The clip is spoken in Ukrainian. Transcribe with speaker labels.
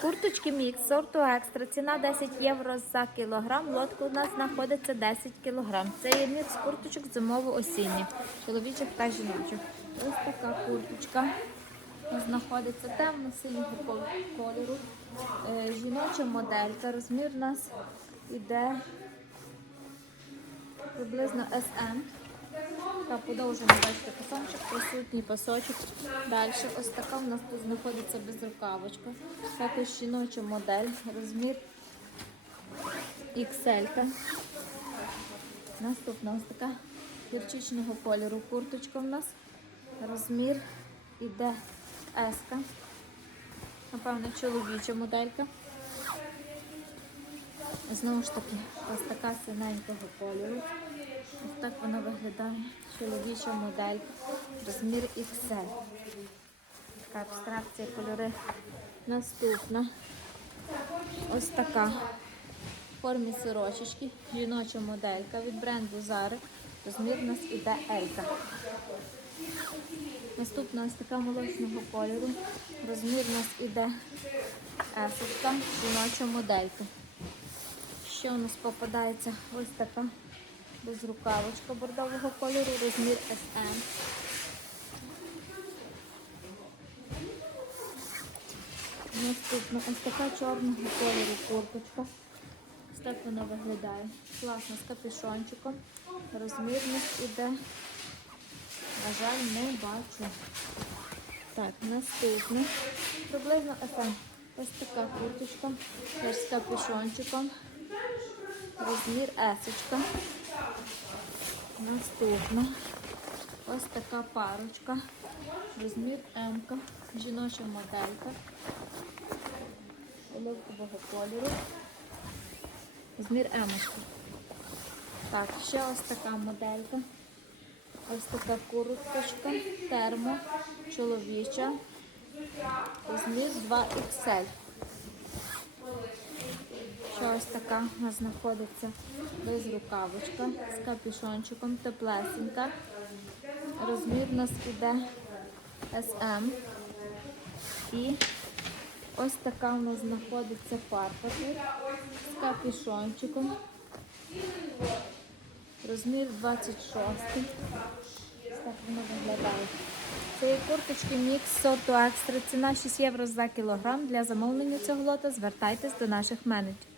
Speaker 1: Курточки мікс сорту екстра. Ціна 10 євро за кілограм. Лотка у нас знаходиться 10 кілограм. Це є мікс курточок зимово-осінніх, чоловічих та жіночих. Ось така курточка. Знаходиться темно-синього кольору. Е, Жіноча моделька. Розмір у нас іде приблизно SM. Така подовжена, бачите, пасончик, присутній пасочок. Далі ось така у нас тут знаходиться безрукавочка. Також жіноча модель, розмір XL. Наступна ось така гірчичного кольору курточка у нас. Розмір іде S. Напевно, чоловіча моделька. Знову ж таки, ось така синенького кольору. Ось так вона виглядає. Чоловіча моделька. Розмір XL. Така абстракція кольори. Наступна. Ось така. В формі сорочечки. Жіноча моделька від бренду Zara. Розмір у нас іде Елька. Наступна ось така молочного кольору. Розмір у нас іде есочка, жіноча моделька. Ще у нас попадається ось така безрукавочка бордового кольору, розмір SM. Наступна ось така чорного кольору курточка. Ось так вона виглядає. Класно з капюшончиком. Розмір у нас іде. На жаль, не бачу. Так, наступне. Приблизно FM. Ось така курточка. Теж з капюшончиком. Розмір есочка. Наступна. Ось така парочка. Розмір М. Жіноча моделька. Оливкового кольору. Розмір М. Так, ще ось така моделька. Ось така курточка, термо, чоловіча. Розмір 2XL. Ось така у нас знаходиться безрукавочка з капюшончиком, теплесенька. Розмір у нас іде SM. І ось така у нас знаходиться парка тут з капюшончиком. Розмір 26. Ось так воно виглядає. Це є курточки мікс сорту екстра. Ціна 6 євро за кілограм. Для замовлення цього лота звертайтесь до наших менеджерів.